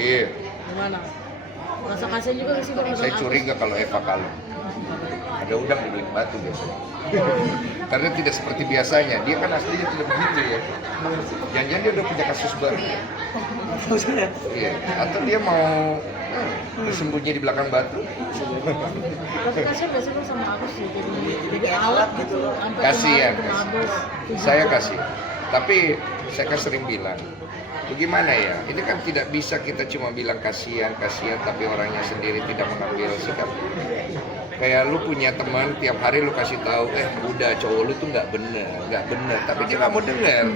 Iya. Gimana? Rasa kasihan juga nggak sih Bang? Saya curiga kalau Eva kalem. Ada udang di balik batu biasanya. Karena tidak seperti biasanya. Dia kan aslinya tidak begitu ya. Jangan-jangan dia udah punya kasus baru. Iya. Atau dia mau bersembunyi di belakang batu. Tapi kasihan nggak sih Bang sama aku sih? Jadi alat gitu. Sampai Kasihan. kemarin habis. Saya kasih. Tapi saya kan sering bilang, bagaimana ya? Ini kan tidak bisa kita cuma bilang kasihan, tapi orangnya sendiri tidak mengambil sikap. Kayak lu punya teman, tiap hari lu kasih tahu, udah cowok lu tuh nggak bener, tapi dia nggak mau denger.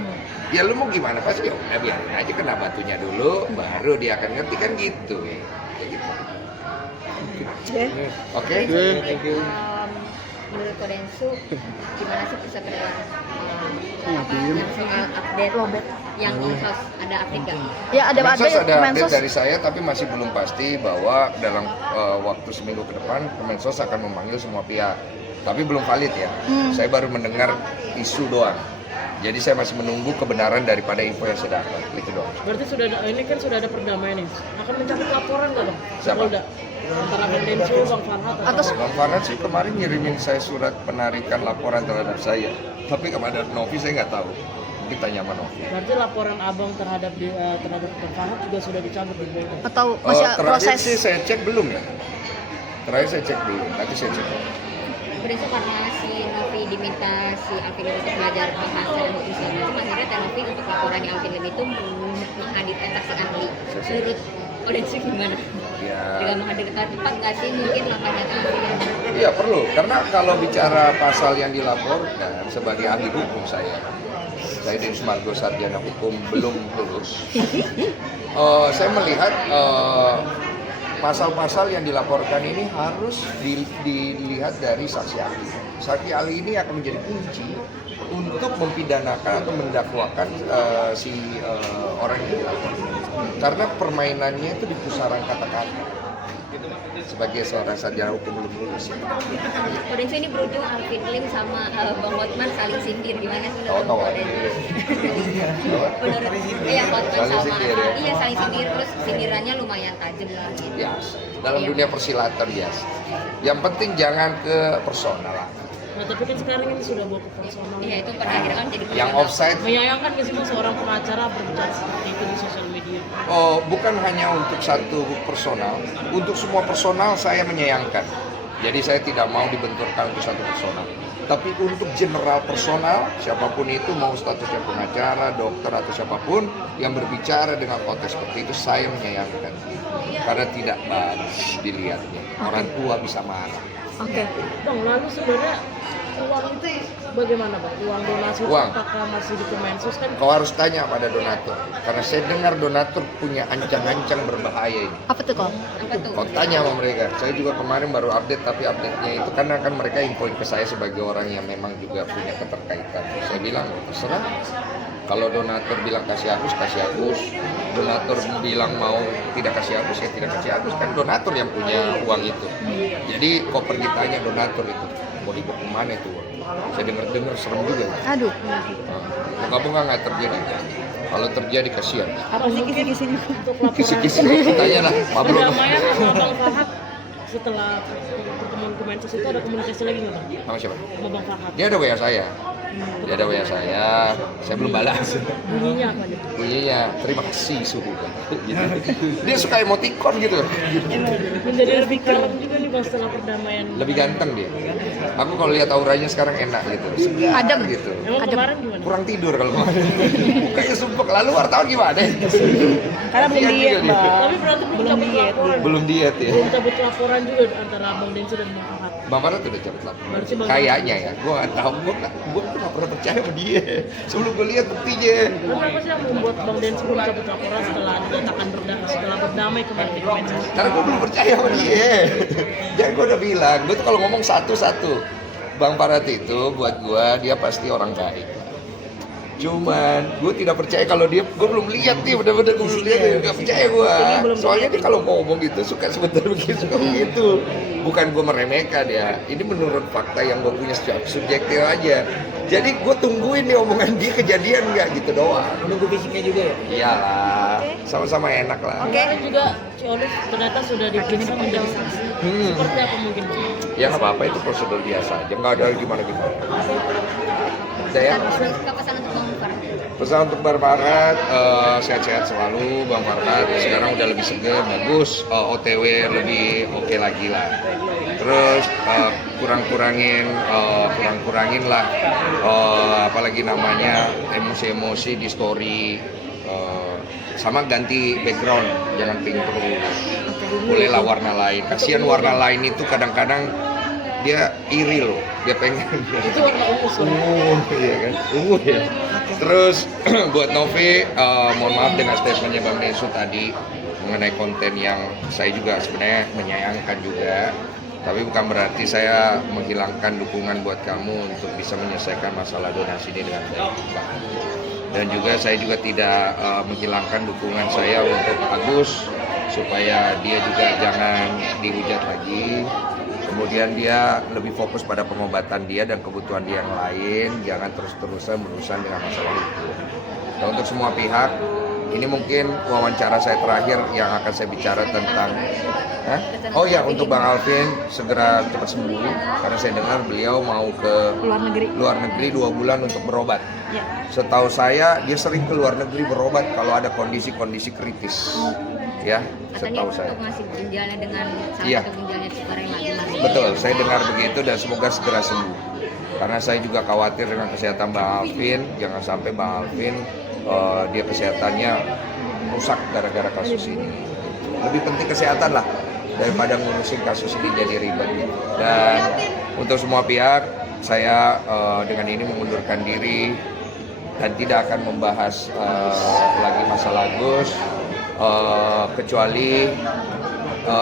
Ya lu mau gimana? Pasti ya udah biarin aja kena batunya dulu, baru dia akan ngerti kan gitu. Kayak gitu. Oke. Thank you. Menurut Kodensu, gimana sih bisa yang soal update yang Mensos ada update nggak? Ya ada Kemensos ada update Kemensos. dari saya, tapi masih belum pasti bahwa dalam waktu seminggu ke depan Kemensos akan memanggil semua pihak. Tapi belum valid ya. Saya baru mendengar isu doang. Jadi saya masih menunggu kebenaran daripada info yang saya dapat. Itu doang. Berarti sudah ada, ini kan sudah ada perdamaian nih. Akan mencabut laporan nggak Bang? Siapa? Polda. Antara Bang Densu, Bang Farhat Atau Bang Farhat sih kemarin ngirimin saya surat penarikan laporan terhadap saya. Tapi kepada Novi saya nggak tahu. Mungkin tanya sama Novi. Berarti laporan Abang terhadap Bang Farhat juga sudah dicabut di Polda. atau masih Terakhir proses? sih saya cek belum ya. Terakhir saya cek belum. Nanti saya cek. Kodensu karena si Novi diminta si Alvin Lim untuk belajar bahasa dan hukum segala macam, akhirnya Teh Novi untuk laporan di Alvin Lim itu menghadirkan saksi ahli. Menurut Kodensu gimana? Ya. Dengan menghadirkan tepat nggak sih mungkin langkahnya Teh Novi? Iya perlu, karena kalau bicara pasal yang dilaporkan sebagai ahli hukum saya Densus Margo sarjana hukum belum lulus. Saya melihat pasal-pasal yang dilaporkan ini harus dilihat dari saksi ahli. Saksi ahli ini akan menjadi kunci untuk mempidanakan atau mendakwakan si orang yang dilaporkan. Karena permainannya itu di pusaran kata-kata. Sebagai seorang sarjana hukum belum lulus. Kodensu ini berujung Alvin Lim sama Bang Hotman saling sindir, gimana sih menurut Tahu-tahu. Kodensu? Menurut Hotman Saling sama sindir, ya? iya saling sindir, terus sindirannya lumayan tajam lah gitu. Biasa. Dalam Iya. dunia persilatan biasa. Yang penting jangan ke personal lah. Nah tapi kan sekarang ini sudah bawa ke personal. Iya itu pada akhirnya kan jadi Yang personal. offside, Menyayangkan nggak sih Bang seorang pengacara berbicara seperti itu di sosial media? bukan hanya untuk satu personal, untuk semua personal saya menyayangkan. Jadi saya tidak mau dibenturkan untuk satu personal. Tapi untuk general personal, siapapun itu mau statusnya pengacara, dokter atau siapapun yang berbicara dengan konteks seperti itu, saya menyayangkan. Karena tidak bagus dilihatnya. Orang tua bisa marah. Oke. Bang, lalu sebenarnya uang itu bagaimana Bang? Uang donasi itu Uang. apakah masih di Kemensos kan? Kau harus tanya pada donatur. Karena saya dengar donatur punya ancang-ancang berbahaya ini. Apa tuh kok? Apa tuh? Kau tanya sama mereka. Saya juga kemarin baru update, tapi update-nya itu karena kan mereka infoin ke saya sebagai orang yang memang juga punya keterkaitan. Saya bilang terserah. Kalau donatur bilang kasih hapus, kasih hapus. Donatur bilang mau tidak kasih hapus, ya tidak kasih hapus. Kan donatur yang punya uang itu. Jadi kau pergi tanya donatur itu mau dibawa kemana itu uang. Saya dengar serem juga. Aduh. Moga-moga nggak terjadi. Kalau terjadi kasihan. Apa mungkin untuk laporan Kisi-kisi tanya lah, Pablo. perdamaian sama Bang Farhat setelah pertemuan Kemensos itu ada komunikasi lagi nggak Bang? Sama siapa? Sama Bang Farhat? Dia ada WA saya. Saya belum balas. Bunyinya apa nih? Bunyinya terima kasih suhu kan. Gitu. Dia suka emoticon gitu. Menjadi lebih kalem juga nih Bang setelah perdamaian. Lebih ganteng dia. Aku kalau lihat auranya sekarang enak gitu. Segar Adem. gitu. Emang Ada. kemarin gimana? Kurang tidur kalau kemarin. Kayaknya sumpah lalu wartawan gimana? Karena belum Kasihan diet, juga dia. Bang. Tapi berarti belum cabut laporan. Belum diet ya. Belum cabut laporan juga antara Bang Densu dan Bang Farhat. Bang Farhat udah cabut laporan. Berarti Bang Kayaknya ya, gue nggak tahu, gue nggak pernah percaya sama dia. Sebelum gue lihat buktinya. Tapi apa sih yang membuat Bang Densu belum cabut laporan setelah berdamai kemarin di Kemensos? Karena gue belum percaya sama dia. Dan gue udah bilang, gue tuh kalau ngomong satu-satu, Bang Farhat itu buat gue dia pasti orang baik. Cuman gue tidak percaya kalau dia, gue belum lihat nih, bener-bener gue belum lihat, nggak percaya gue. Soalnya dia kalau ngomong gitu suka sebentar begitu, suka begitu. Bukan gue meremehkan ya, ini menurut fakta yang gue punya subjektif aja. Jadi gue tungguin nih omongan dia kejadian nggak gitu doang. Menunggu fisiknya juga ya? Iyalah, sama-sama enak lah. Kemarin juga si Olive ternyata sudah diperiksa menjadi saksi. Seperti apa mungkin? Ya nggak apa-apa, itu prosedur biasa aja, nggak ada gimana-gimana. Udah ya. Pesan untuk Bang Farhat. Pesan untuk Bang Farhat, sehat-sehat selalu Bang Farhat. Sekarang udah lebih seger, bagus, OTW lebih oke lagi lah. Terus kurang-kurangin lah, apalagi namanya emosi-emosi di story. Sama ganti background, jangan pink terus. Bolehlah warna lain. Kasihan warna lain itu kadang-kadang dia iri loh, dia pengen Itu warna ungu. ya kan, ungu ya. Terus buat Novi, mohon maaf dengan statementnya Bang Desu tadi mengenai konten yang saya juga sebenarnya menyayangkan juga, tapi bukan berarti saya menghilangkan dukungan buat kamu untuk bisa menyelesaikan masalah donasi ini dengan baik. Dan juga saya juga tidak menghilangkan dukungan saya untuk Agus supaya dia juga jangan dihujat lagi. Kemudian dia lebih fokus pada pengobatan dia dan kebutuhan dia yang lain, jangan terus-terusan berurusan dengan masalah itu. Dan untuk semua pihak, ini mungkin wawancara saya terakhir yang akan saya bicara tentang oh ya, untuk Bang Alvin segera cepat sembuh, karena saya dengar beliau mau ke luar negeri 2 bulan untuk berobat. Ya. Setahu saya dia sering ke luar negeri berobat kalau ada kondisi-kondisi kritis. Ya, Katanya setahu saya. untuk ngasih ginjalnya dengan salah Iya. satu ginjalnya sekarang lagi masih. Betul, saya dengar begitu dan semoga segera sembuh. Karena saya juga khawatir dengan kesehatan Bang Alvin, jangan sampai Bang Alvin dia kesehatannya rusak gara-gara kasus ini. Lebih penting kesehatan lah daripada ngurusin kasus ini jadi ribet. Dan untuk semua pihak, saya dengan ini mengundurkan diri dan tidak akan membahas lagi masalah Agus, kecuali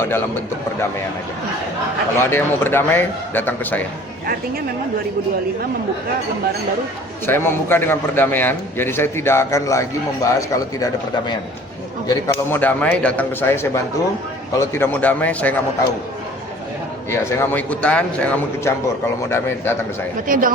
dalam bentuk perdamaian aja. Kalau ada yang mau berdamai, datang ke saya. Artinya memang 2025 membuka lembaran baru. Saya membuka dengan perdamaian, jadi saya tidak akan lagi membahas kalau tidak ada perdamaian. Jadi kalau mau damai, datang ke saya bantu. Kalau tidak mau damai, saya nggak mau tahu. Iya, saya nggak mau ikutan, saya nggak mau ikut campur. Kalau mau damai, datang ke saya. Berarti udah